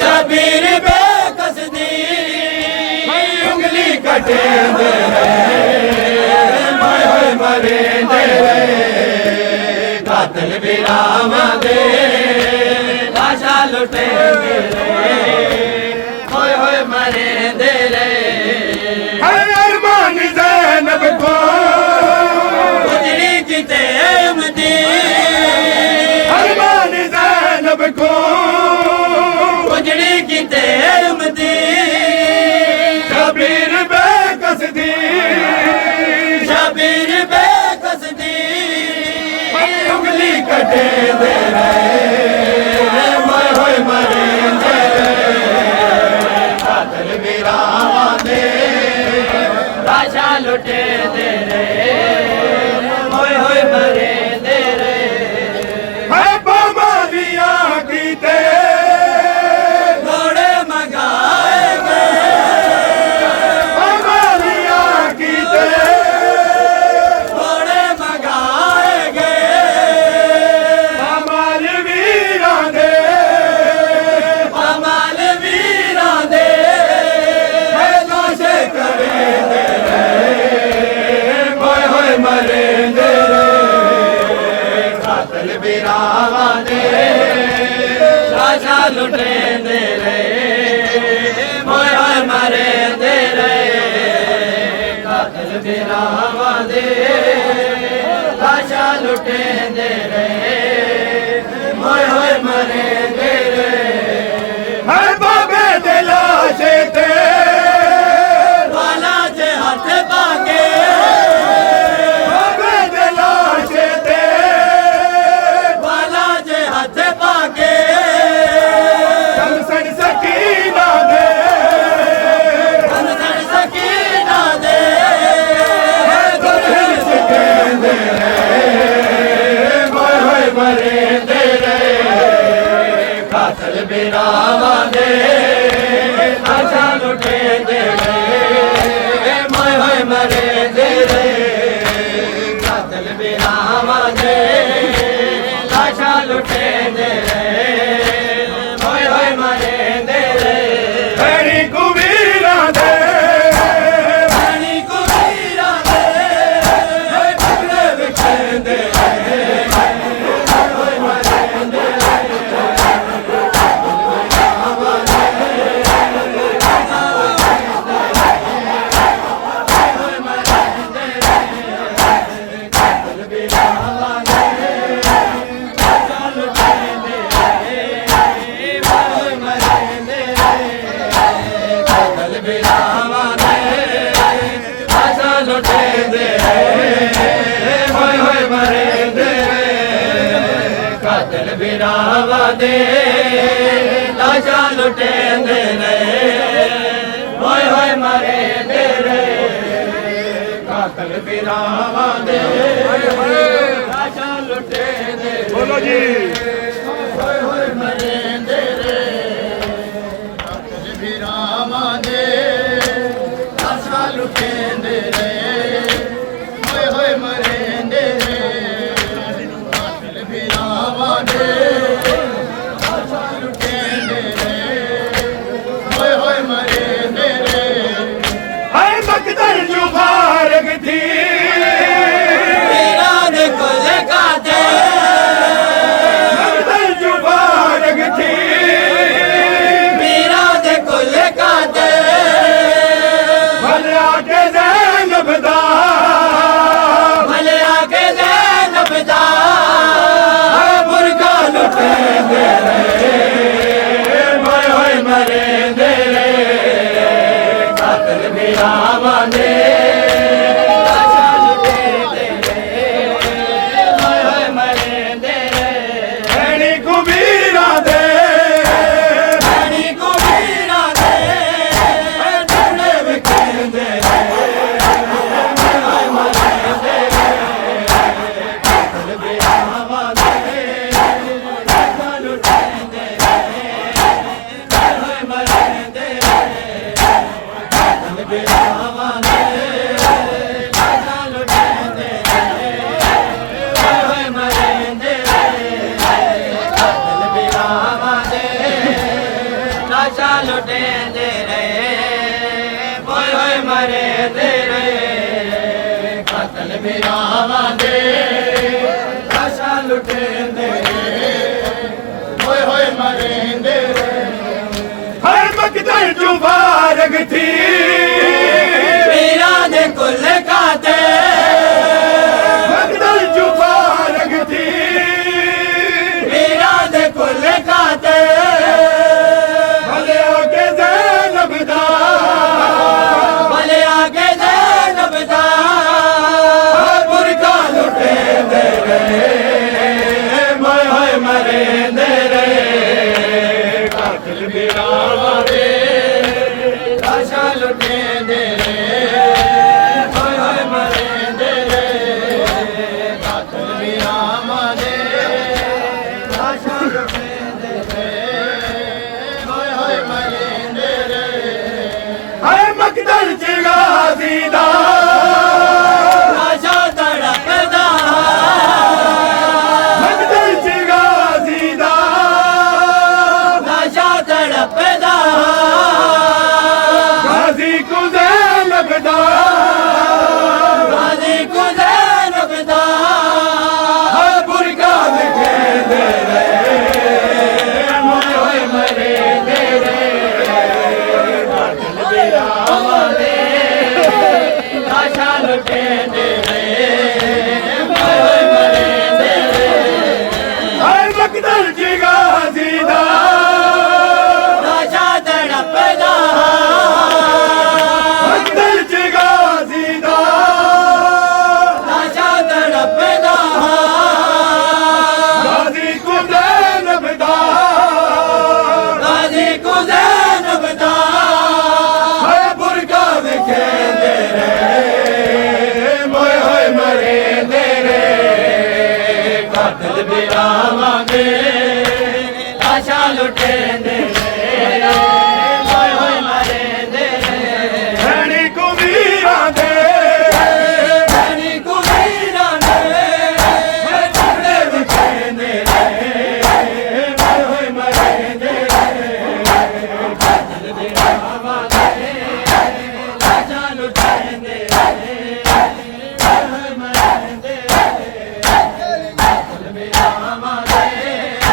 शबीर बेकसदी उंगली कटे दे मरे दे कातल विराम दे लाशा लुटे होए मरे दे रे अरमान ज़ैनब को उजड़ी जीते मदी अरमान ज़ैनब को उजड़ी जीते मदी शबीर बेकसदी शबीर बेकसदी उंगली कटे दे होए मरे दे कातल विराम दे लाशा लुटे दे रे होए मरे दे रे है बमालिया कीते घोड़े मंगाए गए बमालिया कीते घोड़े मंगाए गए अमाल वीरा दे अमाल वीरा दे है नाशे करे दे होए मरे दे कातल विराम दे लाशा लुटे दे रे होए मरे दे रे कातल विराम दे लाशा लुटे दे रे होए मरे दे रे है बाबे दे लाशे ते वाला जे हाथ पाके बाबे दे लाशे ते वाला जे हाथ पाके कमसन सकीना दे कंसर सकीना दे दुल्हन सिके दे होए मरे दे कातल विराम दे लाशा लुटे दे रे होए मरे दे रे कातल विराम दे लाशा लुटे दे रे होए मरे दे रे हरी कुबीरा दे रानी कुबीरा दे टुकड़े बिछे दे होए मरे दे कातल विराम दे लाशा लुटे दे रे होए मरे दे रे कातल विराम दे लाशा लुटे दे बोलो जी होए मरे दे रे विराम दे लाशा लुटे दे रे होए मरे दे विराम दे होए मरे दे है मकदर मुबारक थी वीरान कुल गाते लाशा लुटेंदे रहे होए होए मरेंदे रहे कातल बिरावां दे लाशा लुटेंदे होए होए मरेंदे हर मकदर जो बारग थी वीरां दे कुल काते मकदर जो बारग थी वीरां दे कुल काते भले आके ज़ैनब दा भले आगे ज़ैनब दा बुरका लुटेंदे रहे होए होए मरेंदे रहे कातिल बिरावां दे लाशा लुटेंदे रहे होए होए मरेंदे रहे कातिल बिरावां दे लाशा लुटेंदे होए होए मरेंदे हर मकदर च गाज़ी दा लाशा तड़पदा मकदर च गाज़ी दा लाशा तड़पदा गाज़ी को ज़ैनब दा गाज़ी को ज़ैनब दा हर बुरका लुटेंदे रहे होए होए मरेंदे कातिल बिरावां दे लाशा लुटेंदे रहे होए होए मरेंदे हर मकदर च गाज़ी दा लाशा तड़पदा मकदर च गाज़ी दा लाशा तड़पदा गाज़ी को ज़ैनब दा गाज़ी को ज़ैनब दा हर बुरका लुटेंदे रहे होए होए मरेंदे कातिल बिरावां दे लाशा लुटेंदे रहे होए होए मरेंदे रहे भैणी को वीरां दे भैणी को वीरां दे टुकड़े विछेंदे रहे होए होए मरेंदे कातिल बिरावां दे लाशा लुटेंदे रहे होए होए मरेंदे रहे कातिल बिरावां दे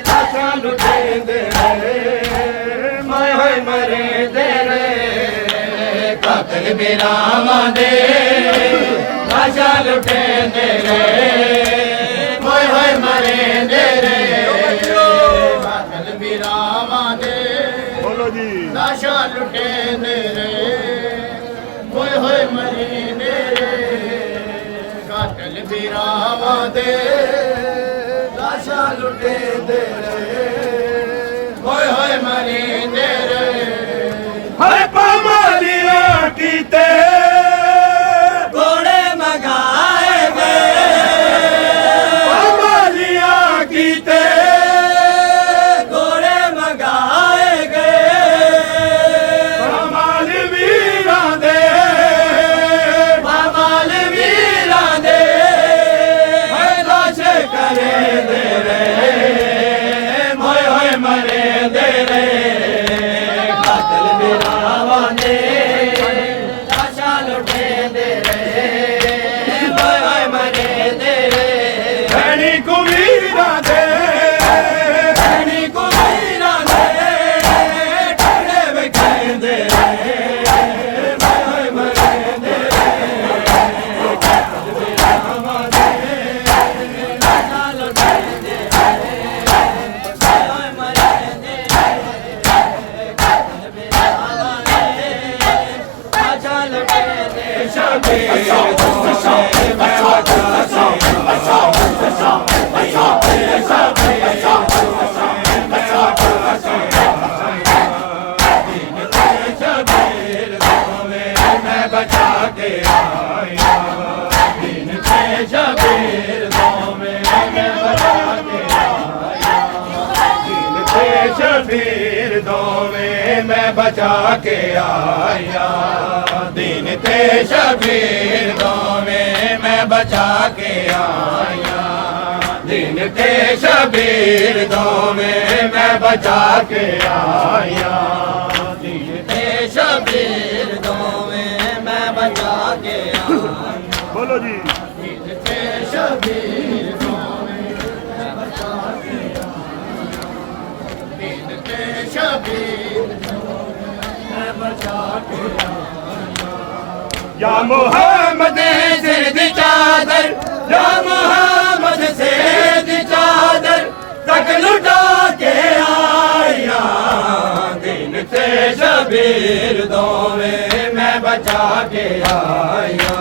लाशा लुटेंदे रहे होए होए मरेंदे कातिल बिरावां दे लाशा लुटेंदे रहे होए होए मरेंदे कातिल बिरावां दे बोलो जी लाशा लुटेंदे होए होए मरेंदे कातिल बिरावां दे लाशा लुटेंदे होए होए मरेंदे हर पामालिया कीते घोड़े मगाए गए पामालिया कीते घोड़े मगाए गए पामाल वीरां दे पामाल वीरां दे लाशे करेंदे रहे होए होए मरेंदे कातिल बिरावां दे लाशा लुटेंदे रहे होए होए मरेंदे रहे भैणी को वीरां दे भैणी को वीरां दे टुकड़े विछेंदे रहे होए होए मरेंदे रहे कातिल बिरावां दे लाशा लुटेंदे रहे होए होए मरेंदे रहे कातिल बिरावां दे लाशा लुटेंदे मैं बचा के आया दिन से शबीर दो में मैं बचा के आया दिन से शबीर दो में मैं बचा के आया दिन ते शबीर दो में मैं बचा के आया दिन ते शबीर दो में मैं बचा के आया दीन ते शबीर दोवें मैं बचा के आया बोलो जी दीन ते शबीर दोवें मैं बचा के आया दीन ते शबीर दोवें मैं बचा के आया या मोहम्मद सिर दी चादर या मोहम्मद सिर दी चादर तक लुटा के आया दिन ते शबीर दोवें मैं बचा के आया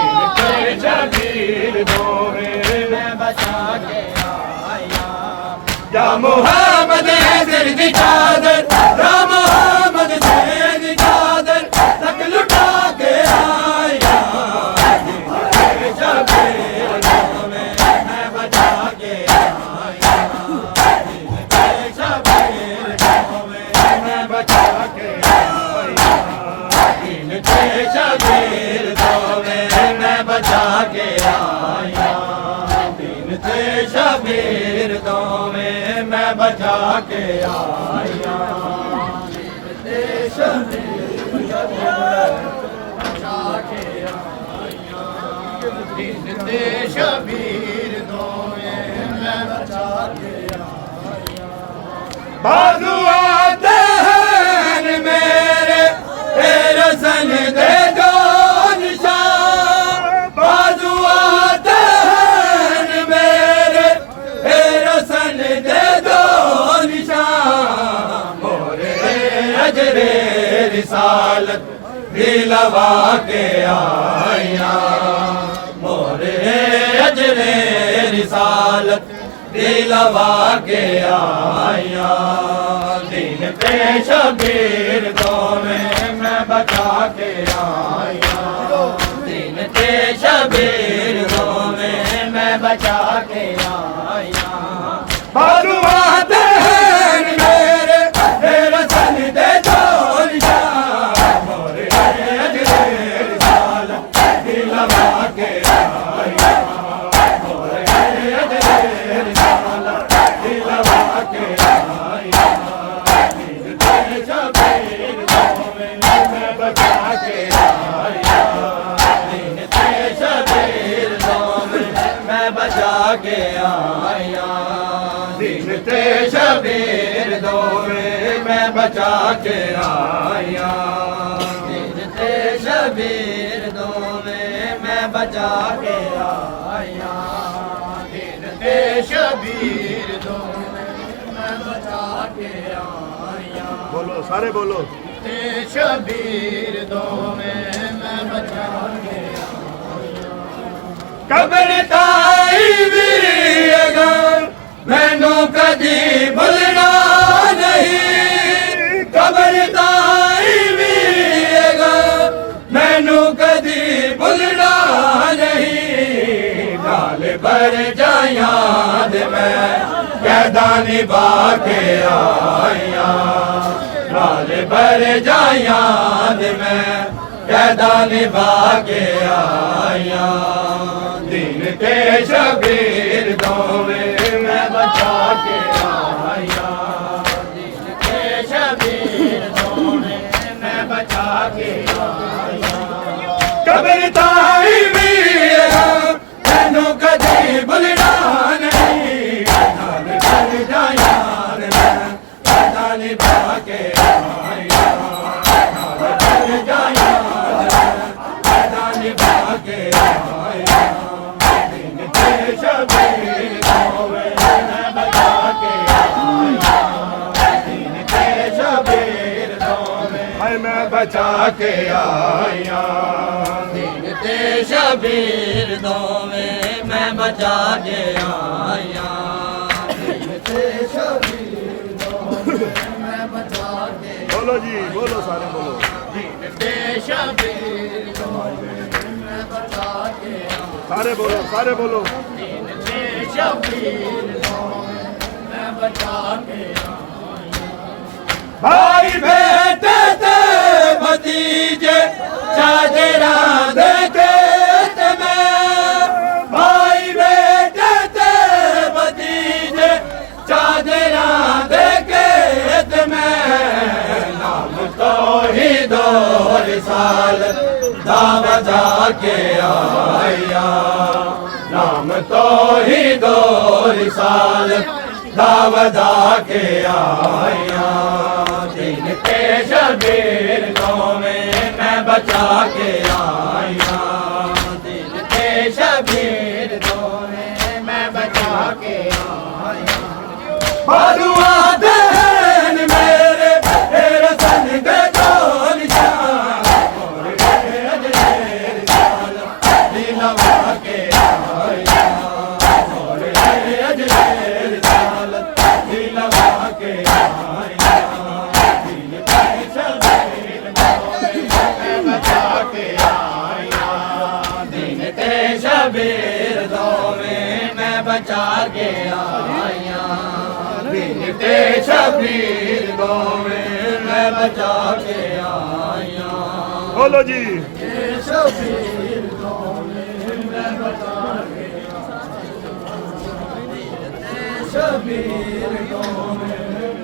दिन ते शबीर दोवें मैं बचा के आया या मोहम्मद सिर दी चादर या मोहम्मद सिर दी चादर तक लुटा के आया दिन ते शबीर दोवें मैं बचा के आया दिन ते शबीर दोवें मैं बचा के आया दिन ते शबीर दोवें मैं बचा के आया दिन ते शबीर दोवें मैं बचा के आया दिन ते शबीर बचा के आया दिन ते शबीर दोवें मैं बचा के आया बाजू आते हैं मेरे तेरे सन दे दो निशान बाजू आते हैं मेरे तेरे सन दे दो निशान मोरे अजरे रिसालत दिलवा के आया मोरे अजरे रिसालत दिलवा के आया दिन पे शबीर दोवें मैं बचा के आया दिन पे शबीर दोवें मैं बचा के आया बाजू आते हैं मेरे तेरे सन दे दो निशान मोरे अजरे रिसालत दिलवा के आया मोरे अजरे रिसालत दिलवा के आया दिन ते शबीर दोवें मैं बचा के आया दिन ते शबीर दोवें मैं बचा के आया दिन ते शबीर दोवें मैं बचा के आया दिन ते शबीर दोवें मैं बचा के आया दिन ते शबीर दोवें मैं बचा के आया बोलो सारे बोलो ते शबीर दोवें मैं बचा के आया कब्र ताई भी अगर मैनू कदी भुलना नहीं कब्र ताई भी अगर मैनू कदी भुलना नहीं गाल पर जाया दे मैं कैदा निभा के आया गाल पर जाया दे मैं कैदा निभा के आया दिन ते शबीर दोवें मैं बचा के आया दिन ते शबीर दोवें मैं बचा के आया कब्र ताई भी मैनू कदी भुलना नहीं नाल कर जाया मैं कैदा निभा के आया नाल कर जाया कैदा निभा के आया दिन ते शबीर दोवें मैं बचा के आया दिन ते शबीर दोवें मैं बचा के आया दिन ते शबीर दोवें मैं बचा के आया दिन ते शबीर दोवें मैं बचा के बोलो जी बोलो सारे बोलो दिन ते शबीर दोवें मैं बचा के आया सारे बोलो दिन ते शबीर दोवें मैं बचा के आया भाई बेटे ते भतीजे चादरा देखे मैं भाई बेटे ते भतीजे चादरा दे रिसालत दा बजा के आया नाम तो ही दो रिसालत दा बजा के आया दिन के शबीर को मैं बचा के आया दिन के शबीर को मैं बचा के आया बालुआ देन मेरे तेरे सन के दो निशान और अजले रिसालत दिलवा के आया और अजले रिसालत दिलवा के आया दिन के शबीर को मैं बचा के आया दिन के शबीर को मैं बचा के आया दिन के शबीर को मैं बचा के आया बोलो जी शबीर को मैं बचा के शबीर को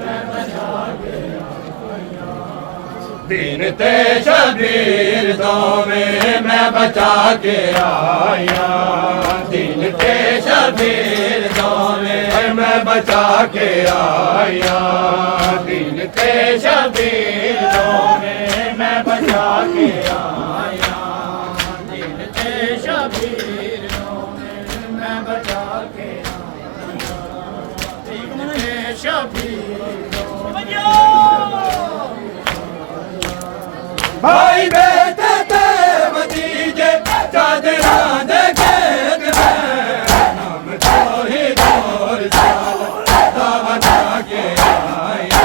मैं बचा के दिन ते शबीर को मैं बचा के आया दिन ते शबीर को मैं बचा के आया दिन ते शबीर को मैं बचा के आया दिन ते शबीर को मैं बचा के आया दिन ते शबीर भाई बेटे ते भतीजे चादरा देखे नाम तो ही दौर सालत दा बजा के आया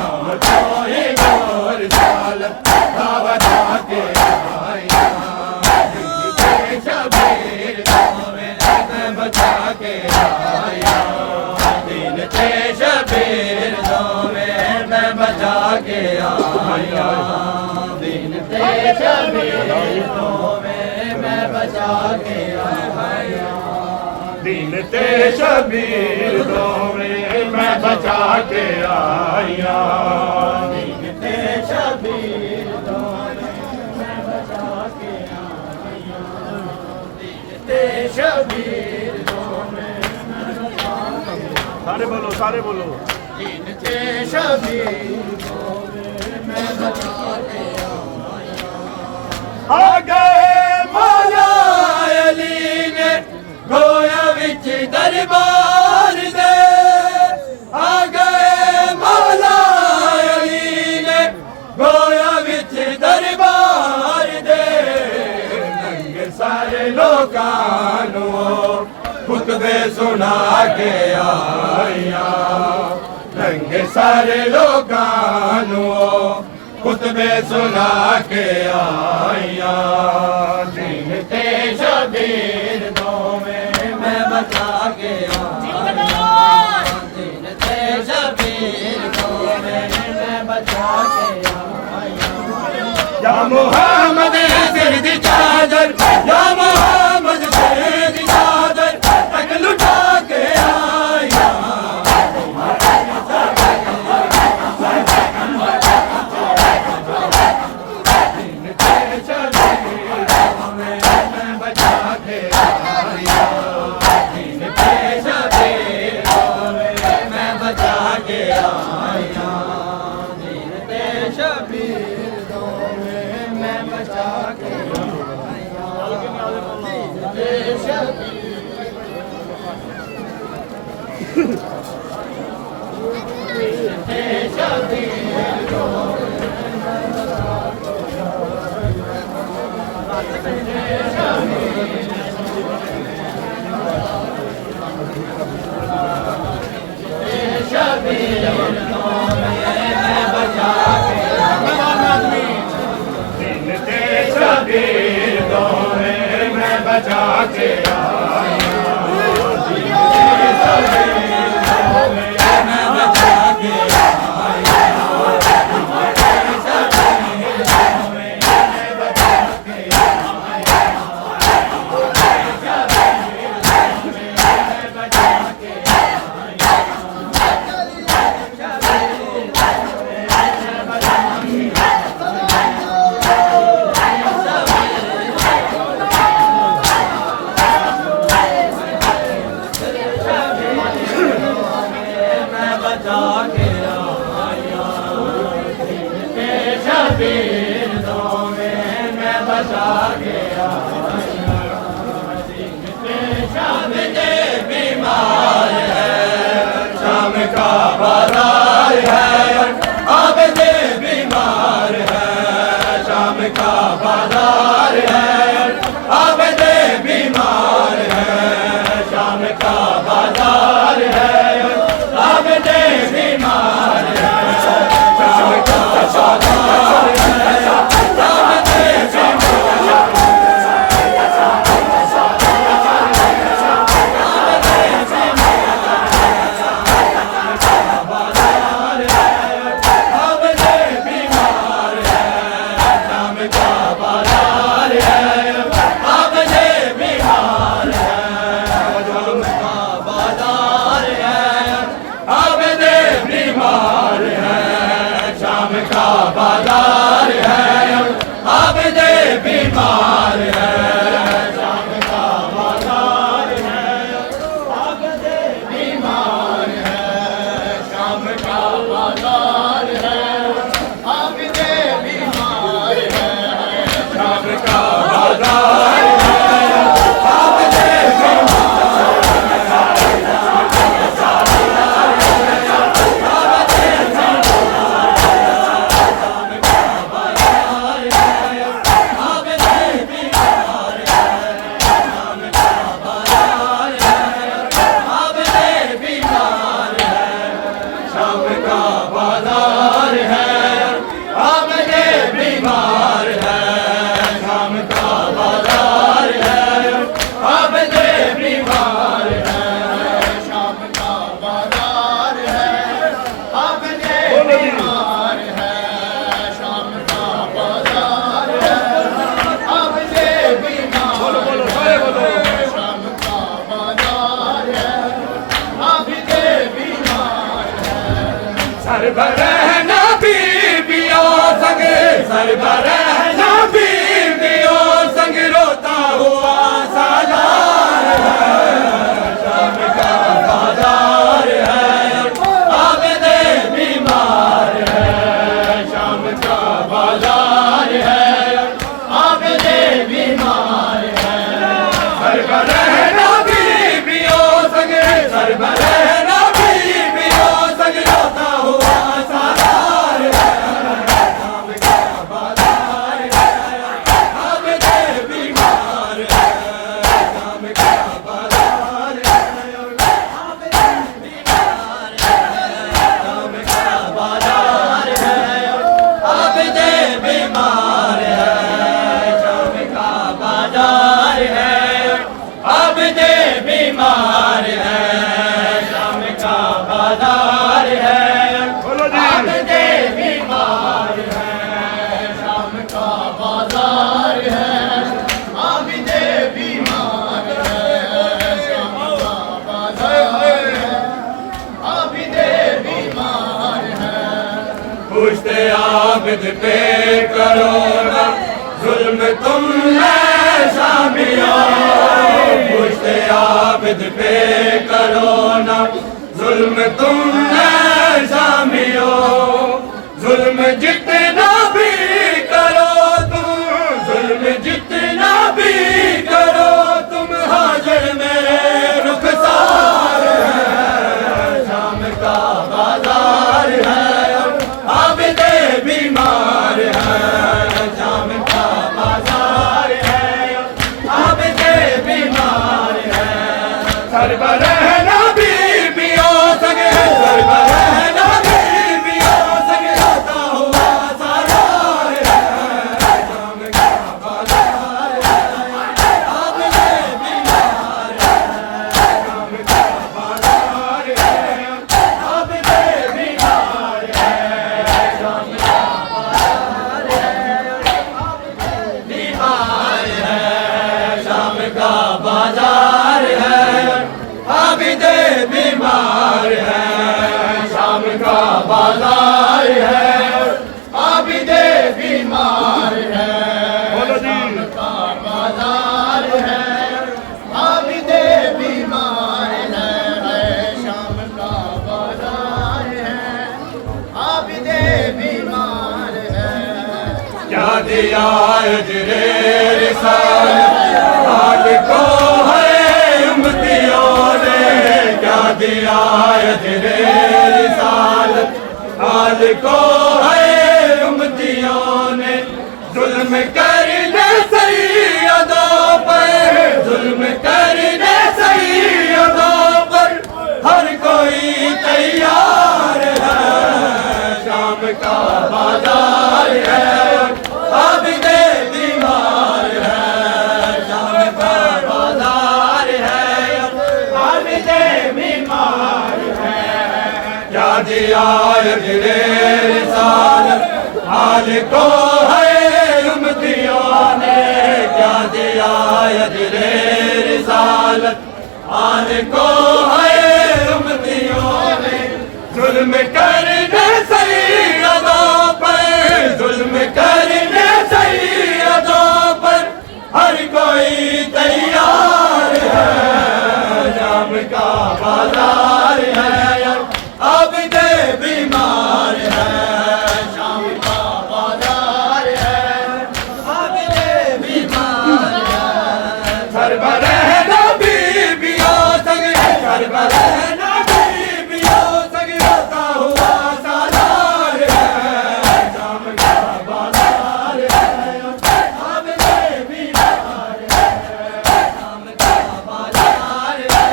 नाम तो ही दौर सालत दा बजा के आया दिन के शबीर को मैं बचा के आया दिन के शबीर को मैं बचा के आया दिन ते शबीर को मैं बचा के आया दिन ते शबीर को मैं बचा के आया दिन ते शबीर को मैं बचा के आया दिन ते शबीर को मैं बचा के सारे बोलो दिन ते शबीर को मैं बचा के आ गए मौला अली ने गोया विच दरबार दे आ गए मौला अली ने गोया विच दरबार दे नंगे सारे लोकां नू खुतबे सुना के आया नंगे सारे लोकां नू खुतबे सुना के आया दिन ते शबीर को मैं बचा के आया दिन ते शबीर को मैं बचा के आया या मोहम्मद सिर दी चादर या मोहम्मद सिर दी चादर तक लुटा के आया बचा के शबीर दो में मैं बचा गया शाम दे बीमार है शाम का बाजार है अब दे बीमार है शाम का बाजार है अब दे बीमार है शाम का बाजार है अब दे बीमार है शाम का बाजार है अब दे बाजार है अब दे बीमार है शाम का बाजार है अब दे बीमार है शाम का बाजार है अब दे बीमार है शाम का बाजार है अब दे सरबरहना बीबियों संग सरबरहना बीबियों संग रोता हुआ सालार है शाम का बाजार है अब दे बीमार है शाम का बाजार है अब दे बीमार है सरबरहना बीबियों संग सरबरहना बीबियों संग रोता हुआ सालार है शाम का बाजार है अब दे बीमार है शाम का बाजार है अब दे बीमार है शाम का बाजार है अब दे बीमार है शाम का बाजार है अब दे बीमार है शाम का बाजार है बोलो जी अब दे बीमार है शाम का बाजार है अब दे बीमार है शाम का बाजार है अब दे बीमार है पूछते आबिद पे करो ना जुल्म तुम है शामियों पूछते आबिद पे करो ना जुल्म तुम है शामियों जुल्म जितना भी करो तुम जुल्म जितना भी करो तुम हाजिर में रुखसार है शाम का बाजार है अब दे बीमार है शाम का बाजार है अब दे बीमार है सरबरहना बीबियों संग सरबरहना बीबियों संग रोता हुआ सालार है शाम का बाजार है अब दे बीमार है शाम का बाजार है अब दे बीमार है शाम का बाजार है बीमार है शाम का बाजार है अब दे बीमार है शाम का बाजार है अब दे बीमार है बोलो जी का बाजार है अब दे बीमार है शाम का बाजार है अब दे बीमार है दिया अजरे रिसालत हाल को है उम्मतियों ने, क्या दिया अजरे रिसालत हाल को है उम्मतियों ने। जुल्म करने सैयदों पर, जुल्म करने सैयदों पर हर कोई तैयार है। शाम का बाजार है आबिदे बीमार है, शाम का बाजार है आबिदे बीमार है। क्या दिया अजरे रिसालत हाल को है उम्मतियों ने, क्या दिया अजरे रिसालत हाल को है उम्मतियों ने। जुल्म करने सैयदों पर, जुल्म करने सैयदों पर हर कोई तैयार है। शाम का बाजार है आबिदे बीमार है, शाम का बाजार है आबिदे बीमार है। सरबराह बीबियों संग, सरबराह बीबियों संग रोता हुआ सालार है। शाम का बाजार है आबिदे बीमार है, शाम का बाजार है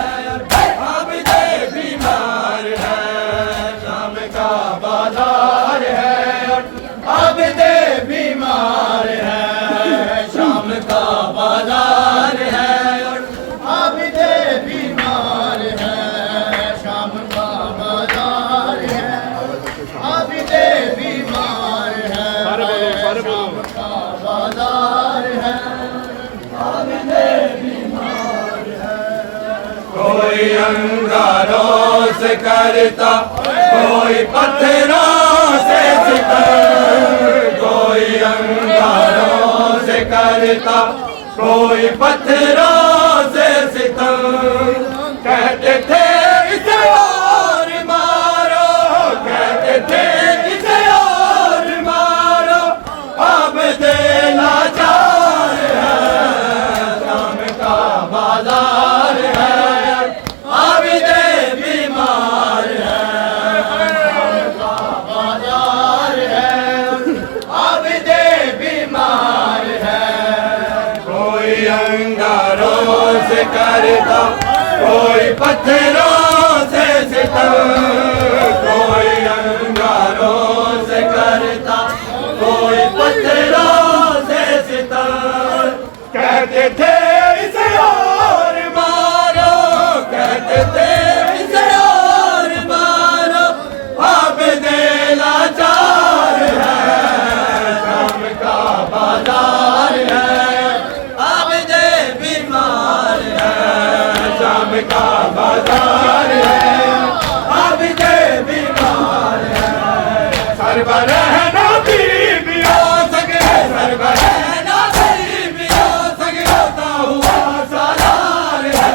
आबिदे बीमार है। शाम का बाजार है आबिदे बीमार है, शाम का बाजार है आबिदे बीमार है। शाम का बाजार है आबिदे बीमार है, सारे बोलो शाम का बाजार है आबिदे बीमार है। कोई अंगारों से करता, कोई पत्थरों से सितम, कोई अंगारों से करता, कोई पत्थरों से सितम। कहते थे इसे और मारो, कहते थे इसे और मारो, अब देना चार है। शाम का बाजार है आबिदे बीमार है, शाम का बाजार है आबिदे बीमार है। कोई अंगारों से करता, कोई पत्थरों से सितम, कोई अंगारों से करता, कोई पत्थरों से सितम। कहते थे इसे और मारो, कहते थे इसे और मारो, अब देना चार है। शाम का बाजार है आबिदे बीमार है, शाम का बाजार है आबिदे बीमार है। सरबराह बीबियों संग, सरबराह बीबियों संग रोता हुआ सालार है।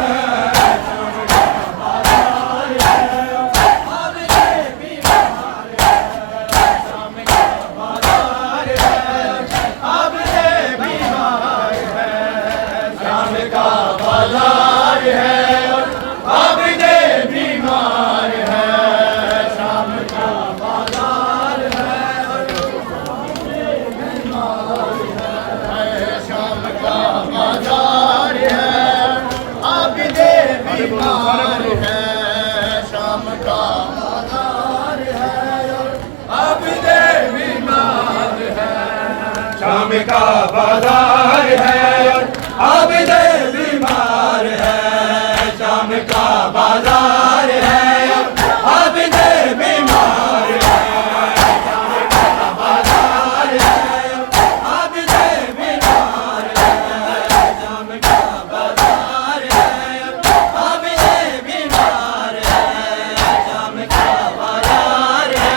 शाम का बाजार है आबिदे बीमार है, शाम का बाजार है आबिदे बीमार है। शाम का बाजार है आबिदे बीमार है, शाम का बाजार है शाम का बाजार है आबिदे बीमार है। शाम का बाजार है आबिदे बीमार है, शाम का बाजार है आबिदे बीमार है। शाम का बाजार है आबिदे बीमार है, शाम का बाजार है आबिदे बीमार है। शाम का बाजार है आबिदे बीमार है, शाम का बाजार है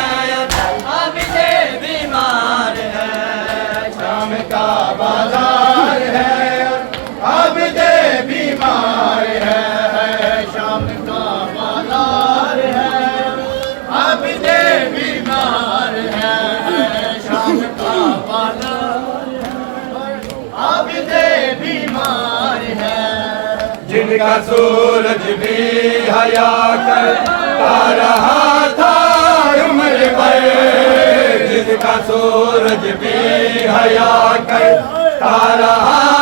आबिदे बीमार है। शाम का बाजार जिसका सूरज भी हया करता रहा था उम्र भर, जिसका सूरज भी हया करता रहा